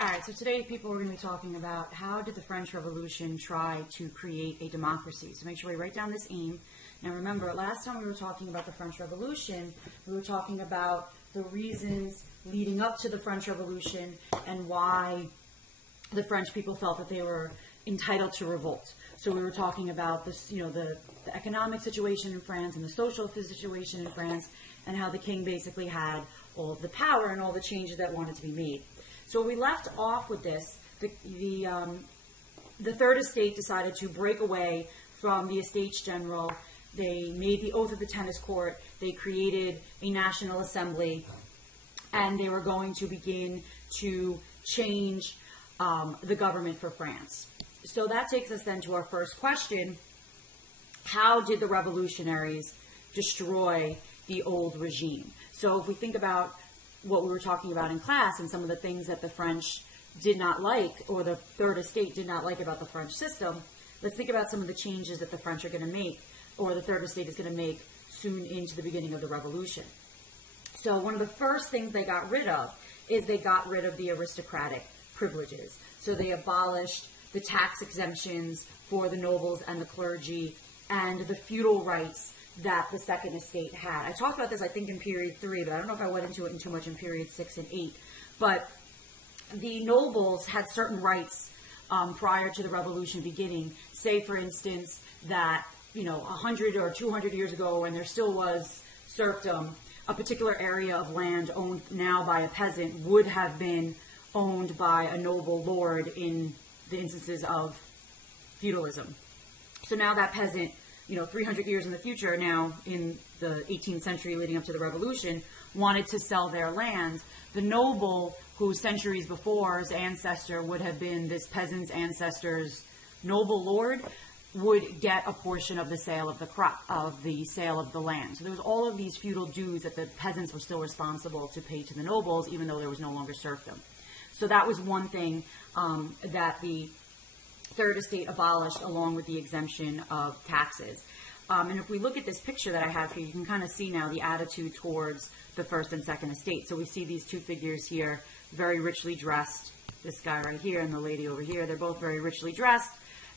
All right, so today people are going to be talking about how did the French Revolution try to create a democracy. So make sure we write down this aim. Now remember, last time we were talking about the French Revolution, we were talking about the reasons leading up to the French Revolution and why the French people felt that they were entitled to revolt. So we were talking about this, the economic situation in France and the social situation in France, and how the king basically had all of the power and all the changes that wanted to be made. So we left off with this. The Third Estate decided to break away from the Estates General. They made the oath of the tennis court. They created a National Assembly, and they were going to begin to change the government for France. So that takes us then to our first question. How did the revolutionaries destroy the old regime? So if we think about what we were talking about in class and some of the things that the French did not like, or the Third Estate did not like about the French system, let's think about some of the changes that the French are going to make, or the Third Estate is going to make soon into the beginning of the revolution. So one of the first things they got rid of is they got rid of the aristocratic privileges. So they abolished the tax exemptions for the nobles and the clergy and the feudal rights that the Second Estate had. I talked about this, I think, in period 3, but I don't know if I went into it too much in period 6 and 8. But the nobles had certain rights prior to the revolution beginning. Say, for instance, that 100 or 200 years ago, when there still was serfdom, a particular area of land owned now by a peasant would have been owned by a noble lord in the instances of feudalism. So now that peasant, 300 years in the future, now in the 18th century leading up to the revolution, wanted to sell their land. The noble, who centuries before his ancestor would have been this peasant's ancestor's noble lord, would get a portion of the sale of the crop, of the sale of the land. So there was all of these feudal dues that the peasants were still responsible to pay to the nobles, even though there was no longer serfdom. So that was one thing that the Third Estate abolished, along with the exemption of taxes. And if we look at this picture that I have here, you can kind of see now the attitude towards the First and Second Estate. So we see these two figures here, very richly dressed. This guy right here and the lady over here, they're both very richly dressed.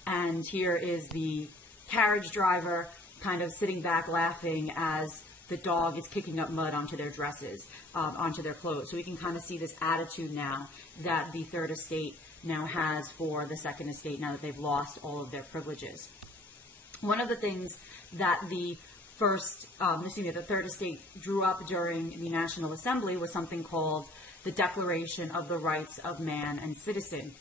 And here is the carriage driver kind of sitting back laughing as the dog is kicking up mud onto their dresses, onto their clothes. So we can kind of see this attitude now that the Third Estate now has for the Second Estate, now that they've lost all of their privileges. One of the things that the Third Estate drew up during the National Assembly was something called the Declaration of the Rights of Man and Citizen.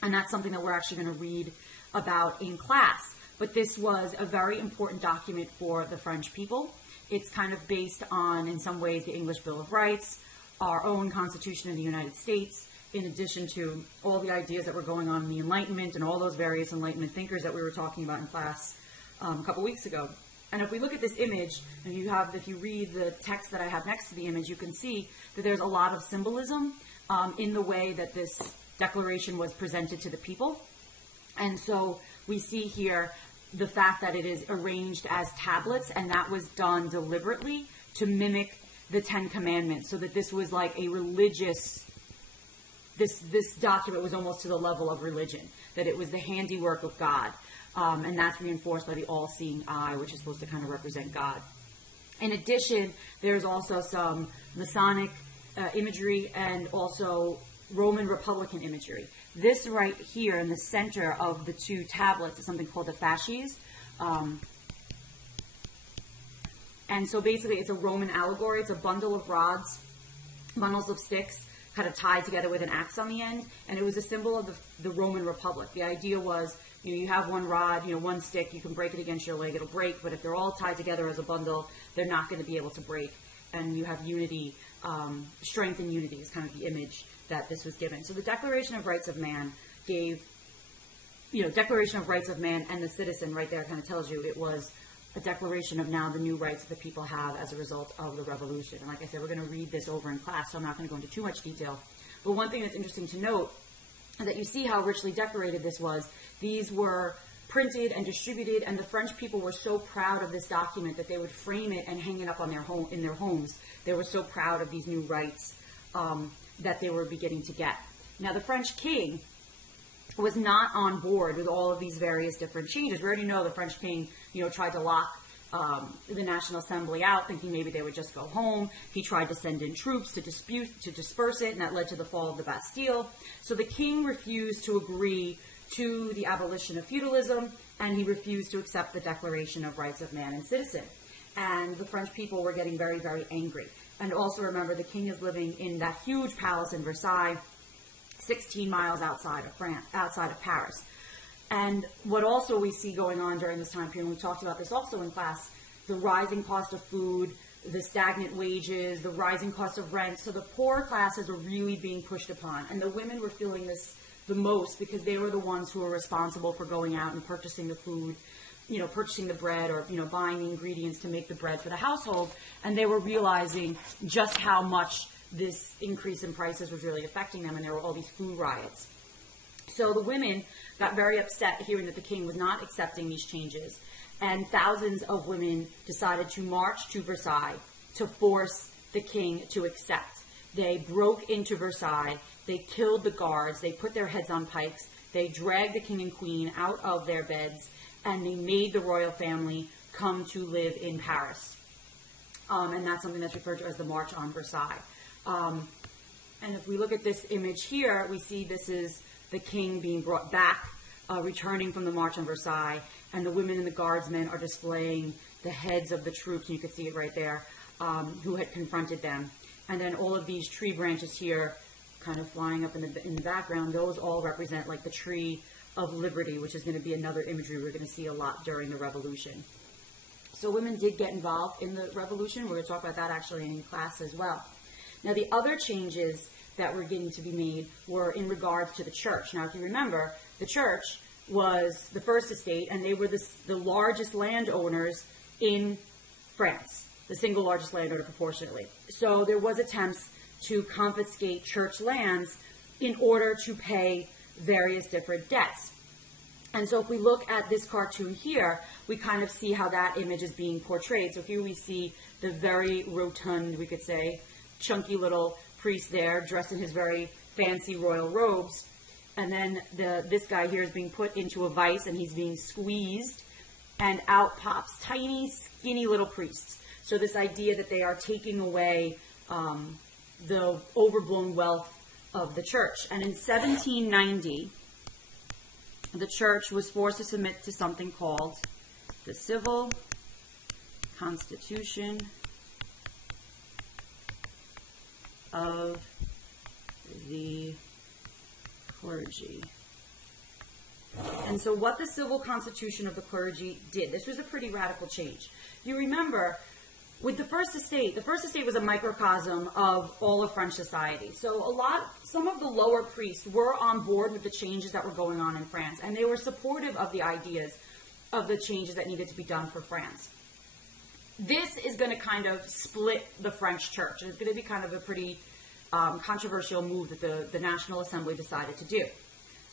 And that's something that we're actually going to read about in class. But this was a very important document for the French people. It's kind of based on, in some ways, the English Bill of Rights, our own Constitution of the United States, in addition to all the ideas that were going on in the Enlightenment and all those various Enlightenment thinkers that we were talking about in class a couple weeks ago. And if we look at this image, and if you read the text that I have next to the image, you can see that there's a lot of symbolism in the way that this declaration was presented to the people. And so we see here the fact that it is arranged as tablets, and that was done deliberately to mimic the Ten Commandments, so that this was like a religious, this document was almost to the level of religion, that it was the handiwork of God. And that's reinforced by the all-seeing eye, which is supposed to kind of represent God. In addition, there's also some Masonic imagery and also Roman Republican imagery. This right here in the center of the two tablets is something called the fasces. And so basically it's a Roman allegory. It's a bundle of rods, bundles of sticks, kind of tied together with an axe on the end. And it was a symbol of the Roman Republic. The idea was, you have one rod, one stick, you can break it against your leg, it'll break. But if they're all tied together as a bundle, they're not going to be able to break. And you have unity, strength and unity is kind of the image that this was given. So the Declaration of Rights of Man gave, Declaration of Rights of Man and the Citizen right there kind of tells you it was a declaration of now the new rights that the people have as a result of the revolution. And like I said, we're going to read this over in class, so I'm not going to go into too much detail. But one thing that's interesting to note is that you see how richly decorated this was. These were printed and distributed, and the French people were so proud of this document that they would frame it and hang it up on their homes. They were so proud of these new rights that they were beginning to get. Now, the French king was not on board with all of these various different changes. We already know the French king, tried to lock the National Assembly out, thinking maybe they would just go home. He tried to send in troops to disperse it, and that led to the fall of the Bastille. So the king refused to agree to the abolition of feudalism, and he refused to accept the Declaration of Rights of Man and Citizen. And the French people were getting very, very angry. And also remember, the king is living in that huge palace in Versailles, 16 miles outside of Paris. And what also we see going on during this time period, and we talked about this also in class, the rising cost of food, the stagnant wages, the rising cost of rent. So the poor classes are really being pushed upon. And the women were feeling this the most because they were the ones who were responsible for going out and purchasing the food, purchasing the bread, or, buying the ingredients to make the bread for the household. And they were realizing just how much this increase in prices was really affecting them, and there were all these food riots. So the women got very upset hearing that the king was not accepting these changes, and thousands of women decided to march to Versailles to force the king to accept. They broke into Versailles, they killed the guards, they put their heads on pikes, they dragged the king and queen out of their beds, and they made the royal family come to live in Paris. And that's something that's referred to as the March on Versailles. And if we look at this image here, we see this is the king being brought back, returning from the March on Versailles, and the women and the guardsmen are displaying the heads of the troops, and you can see it right there, who had confronted them. And then all of these tree branches here kind of flying up in the background, those all represent like the tree of liberty, which is going to be another imagery we're going to see a lot during the revolution. So women did get involved in the revolution. We're going to talk about that actually in class as well. Now, the other changes that were getting to be made were in regards to the church. Now, if you remember, the church was the first estate, and they were the largest landowners in France, the single largest landowner proportionately. So there was attempts to confiscate church lands in order to pay various different debts. And so if we look at this cartoon here, we kind of see how that image is being portrayed. So here we see the very rotund, we could say, chunky little priest there, dressed in his very fancy royal robes. And then this guy here is being put into a vice, and he's being squeezed, and out pops tiny, skinny little priests. So this idea that they are taking away the overblown wealth of the church. And in 1790, the church was forced to submit to something called the Civil Constitution of the Clergy. And so what the Civil Constitution of the Clergy did, this was a pretty radical change. You remember, with the First Estate was a microcosm of all of French society. So some of the lower priests were on board with the changes that were going on in France, and they were supportive of the ideas of the changes that needed to be done for France. This is going to kind of split the French church, and it's going to be kind of a pretty controversial move that the National Assembly decided to do.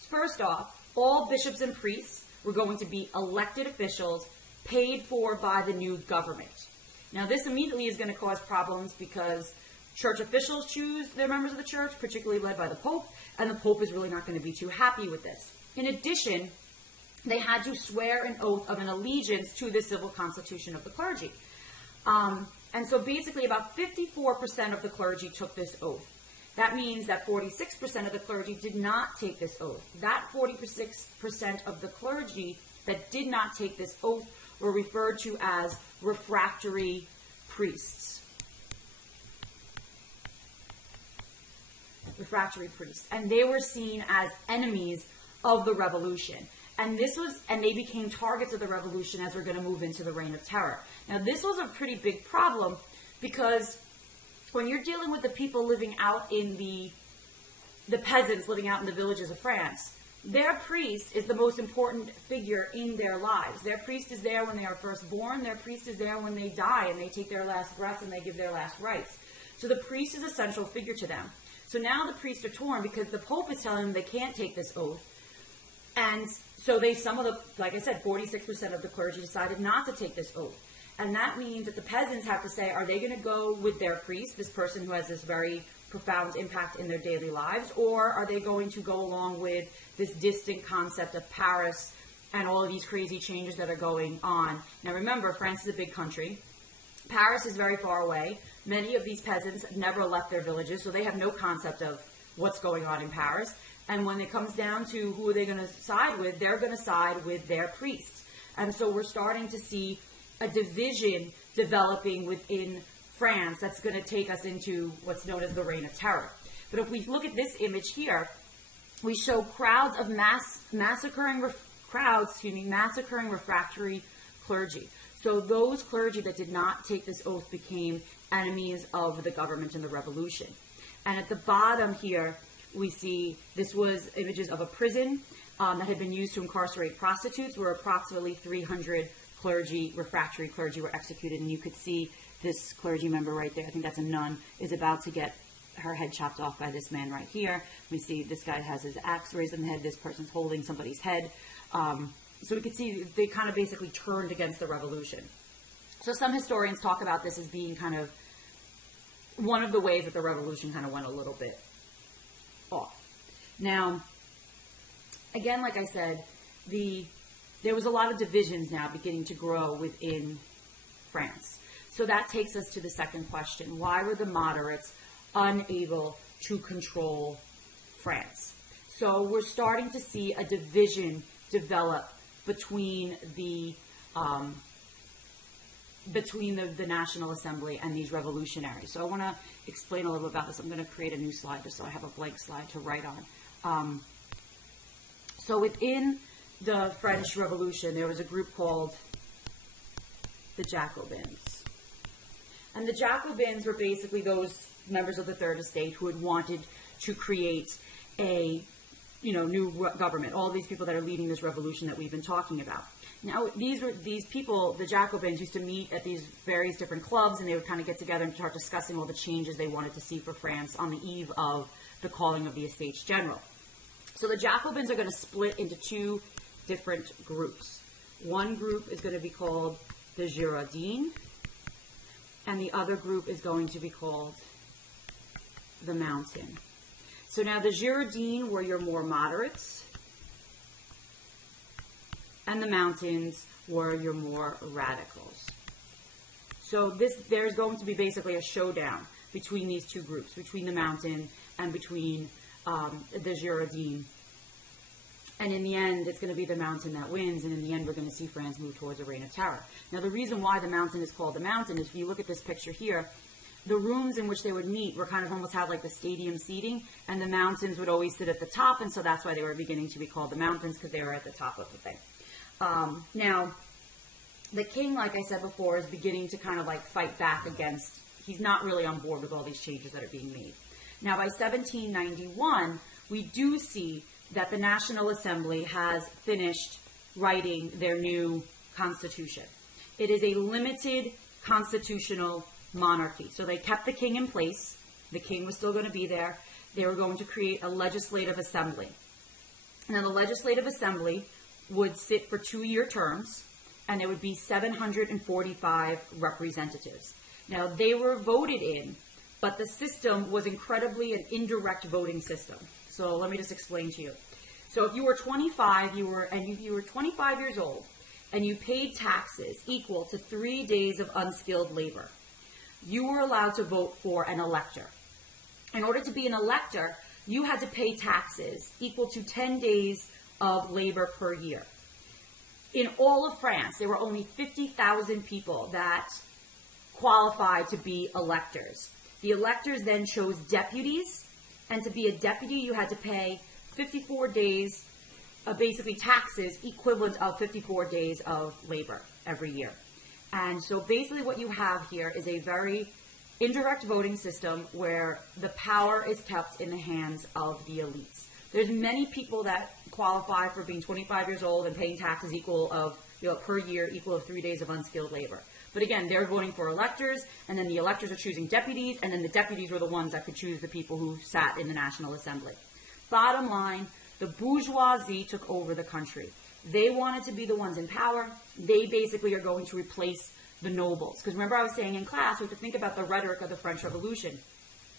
First off, all bishops and priests were going to be elected officials paid for by the new government. Now, this immediately is going to cause problems because church officials choose their members of the church, particularly led by the Pope, and the Pope is really not going to be too happy with this. In addition, they had to swear an oath of an allegiance to the Civil Constitution of the Clergy. And so basically about 54% of the clergy took this oath. That means that 46% of the clergy did not take this oath. That 46% of the clergy that did not take this oath were referred to as refractory priests. Refractory priests. And they were seen as enemies of the revolution. And they became targets of the revolution as we're going to move into the Reign of Terror. Now, this was a pretty big problem because when you're dealing with the people living out in the peasants living out in the villages of France, their priest is the most important figure in their lives. Their priest is there when they are first born. Their priest is there when they die and they take their last breaths and they give their last rites. So the priest is a central figure to them. So now the priests are torn because the Pope is telling them they can't take this oath. And so like I said, 46% of the clergy decided not to take this oath. And that means that the peasants have to say, are they going to go with their priest, this person who has this very profound impact in their daily lives, or are they going to go along with this distant concept of Paris and all of these crazy changes that are going on? Now remember, France is a big country. Paris is very far away. Many of these peasants never left their villages, so they have no concept of what's going on in Paris. And when it comes down to who are they going to side with, they're going to side with their priests. And so we're starting to see a division developing within France that's going to take us into what's known as the Reign of Terror. But if we look at this image here, we show crowds of massacring refractory clergy. So those clergy that did not take this oath became enemies of the government and the revolution. And at the bottom here, we see this was images of a prison that had been used to incarcerate prostitutes, where approximately 300 refractory clergy were executed. And you could see this clergy member right there, I think that's a nun, is about to get her head chopped off by this man right here. We see this guy has his axe raised on the head. This person's holding somebody's head. So we could see they kind of basically turned against the revolution. So some historians talk about this as being kind of one of the ways that the revolution kind of went a little bit off. Now, again, like I said, there was a lot of divisions now beginning to grow within France. So that takes us to the second question. Why were the moderates unable to control France? So we're starting to see a division develop between the National Assembly and these revolutionaries. So I want to explain a little about this. I'm going to create a new slide just so I have a blank slide to write on. So within the French Revolution, there was a group called the Jacobins. And the Jacobins were basically those members of the Third Estate who had wanted to create a new government. All these people that are leading this revolution that we've been talking about. Now, these people, the Jacobins, used to meet at these various different clubs, and they would kind of get together and start discussing all the changes they wanted to see for France on the eve of the calling of the Estates General. So the Jacobins are going to split into two different groups. One group is going to be called the Girondins, and the other group is going to be called the Mountain. So now the Girondins were your more moderates, and the Mountains were your more radicals. So there's going to be basically a showdown between these two groups, between the Mountain and between the Girondins. And in the end, it's going to be the Mountain that wins, and in the end, we're going to see France move towards a reign of terror. Now, the reason why the Mountain is called the Mountain is, if you look at this picture here, the rooms in which they would meet were kind of almost had like the stadium seating, and the Mountains would always sit at the top, and so that's why they were beginning to be called the Mountains, because they were at the top of the thing. Now, the king, like I said before, is beginning to kind of like fight back against, he's not really on board with all these changes that are being made. Now, by 1791, we do see that the National Assembly has finished writing their new constitution. It is a limited constitutional monarchy. So they kept the king in place. The king was still going to be there. They were going to create a legislative assembly. Now, the legislative assembly would sit for 2-year terms, and there would be 745 representatives. Now, they were voted in, but the system was incredibly an indirect voting system. So let me just explain to you. So if you were 25, you were 25 years old, and you paid taxes equal to 3 days of unskilled labor, you were allowed to vote for an elector. In order to be an elector, you had to pay taxes equal to 10 days of labor per year. In all of France, there were only 50,000 people that qualified to be electors. The electors then chose deputies, and to be a deputy, you had to pay 54 days of basically taxes equivalent of 54 days of labor every year. And so basically what you have here is a very indirect voting system where the power is kept in the hands of the elites. There's many people that qualify for being 25 years old and paying taxes equal of, per year equal of 3 days of unskilled labor. But again, they're voting for electors, and then the electors are choosing deputies, and then the deputies were the ones that could choose the people who sat in the National Assembly. Bottom line, the bourgeoisie took over the country. They wanted to be the ones in power. They basically are going to replace the nobles. Because remember I was saying in class, we have to think about the rhetoric of the French Revolution.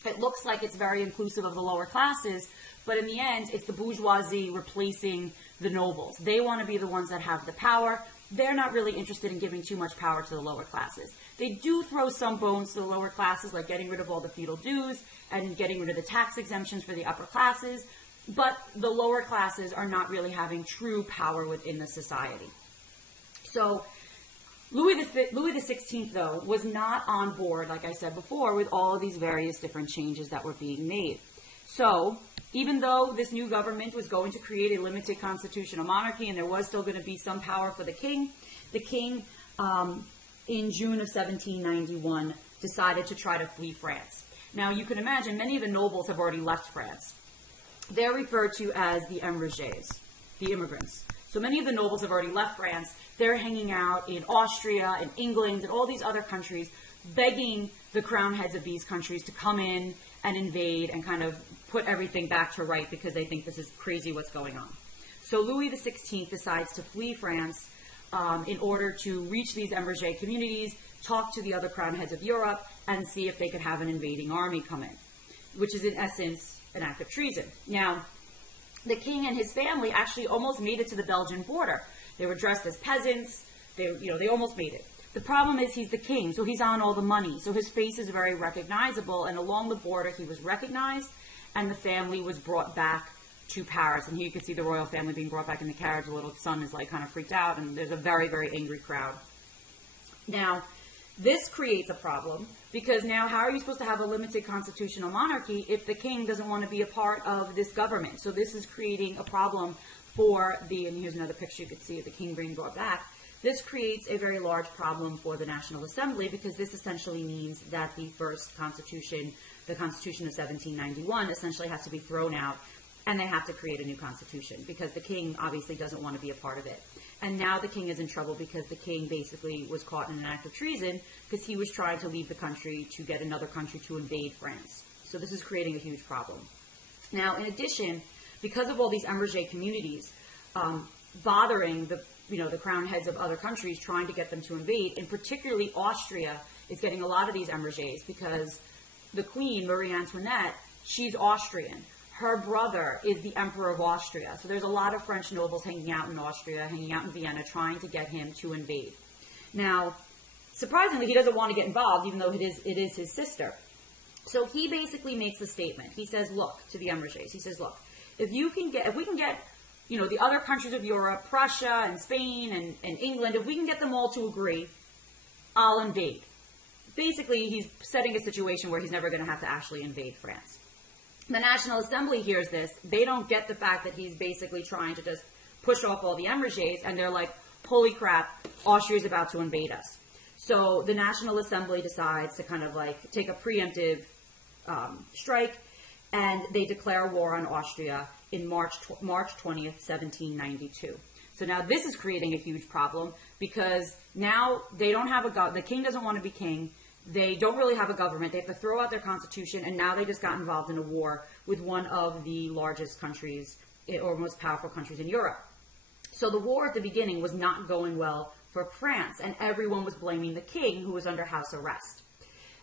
It looks like it's very inclusive of the lower classes, but in the end, it's the bourgeoisie replacing the nobles. They want to be the ones that have the power. They're not really interested in giving too much power to the lower classes. They do throw some bones to the lower classes, like getting rid of all the feudal dues and getting rid of the tax exemptions for the upper classes, but the lower classes are not really having true power within the society. So Louis XVI, though, was not on board, like I said before, with all of these various different changes that were being made. So even though this new government was going to create a limited constitutional monarchy and there was still going to be some power for the king in June of 1791 decided to try to flee France. Now, you can imagine many of the nobles have already left France. They're referred to as the émigrés, the immigrants. So many of the nobles have already left France. They're hanging out in Austria and England and all these other countries, begging the crown heads of these countries to come in and invade and kind of put everything back to right because they think this is crazy what's going on. So Louis XVI decides to flee France in order to reach these émigré communities, talk to the other crown heads of Europe, and see if they could have an invading army come in, which is in essence an act of treason. Now, the king and his family actually almost made it to the Belgian border. They were dressed as peasants. They almost made it. The problem is he's the king, so he's on all the money. So his face is very recognizable, and along the border he was recognized, and the family was brought back to Paris. And here you can see the royal family being brought back in the carriage. The little son is like kind of freaked out, and there's a very, very angry crowd. Now, this creates a problem, because now how are you supposed to have a limited constitutional monarchy if the king doesn't want to be a part of this government? So this is creating a problem for and here's another picture you could see of the king being brought back. This creates a very large problem for the National Assembly, because this essentially means that the first constitution, the Constitution of 1791, essentially has to be thrown out, and they have to create a new constitution, because the king obviously doesn't want to be a part of it. And now the king is in trouble because the king basically was caught in an act of treason because he was trying to leave the country to get another country to invade France. So this is creating a huge problem. Now, in addition, because of all these émigré communities bothering the crown heads of other countries, trying to get them to invade, and particularly Austria is getting a lot of these émigrés because the queen, Marie Antoinette, she's Austrian. Her brother is the Emperor of Austria. So there's a lot of French nobles hanging out in Austria, hanging out in Vienna, trying to get him to invade. Now, surprisingly, he doesn't want to get involved, even though it is his sister. So he basically makes a statement. He says, look, to the émigrés, he says, look, if we can get, the other countries of Europe, Prussia and Spain and England, if we can get them all to agree, I'll invade. Basically, he's setting a situation where he's never going to have to actually invade France. The National Assembly hears this. They don't get the fact that he's basically trying to just push off all the émigrés, and they're like, holy crap, Austria's about to invade us. So the National Assembly decides to kind of like take a preemptive strike, and they declare war on Austria in March 20th, 1792. So now this is creating a huge problem, because now they don't have the king doesn't want to be king. They don't really have a government. They have to throw out their constitution, and now they just got involved in a war with one of the largest countries or most powerful countries in Europe. So the war at the beginning was not going well for France, and everyone was blaming the king, who was under house arrest.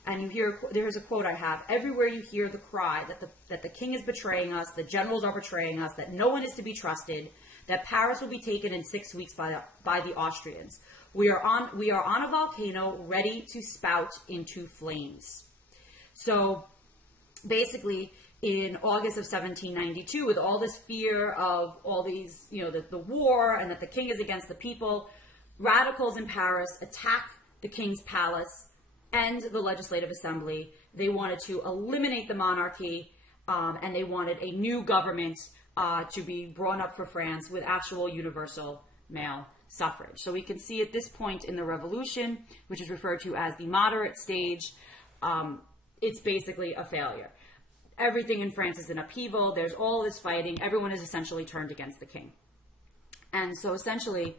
And there's a quote I have: everywhere you hear the cry that the king is betraying us, the generals are betraying us, that no one is to be trusted, that Paris will be taken in 6 weeks by the Austrians. We are on a volcano ready to spout into flames. So basically, in August of 1792, with all this fear of all these, the war and that the king is against the people, radicals in Paris attack the king's palace and the Legislative Assembly. They wanted to eliminate the monarchy, and they wanted a new government to be brought up for France with actual universal male suffrage. So we can see at this point in the revolution, which is referred to as the moderate stage, it's basically a failure. Everything in France is in upheaval. There's all this fighting. Everyone is essentially turned against the king. And so essentially,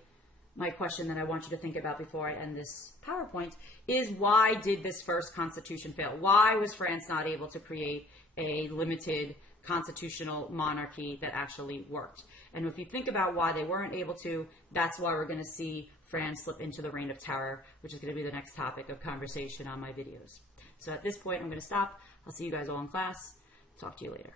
my question that I want you to think about before I end this PowerPoint is, why did this first constitution fail? Why was France not able to create a limited constitutional monarchy that actually worked? And if you think about why they weren't able to, that's why we're going to see France slip into the reign of terror, which is going to be the next topic of conversation on my videos. So at this point, I'm going to stop. I'll see you guys all in class. Talk to you later.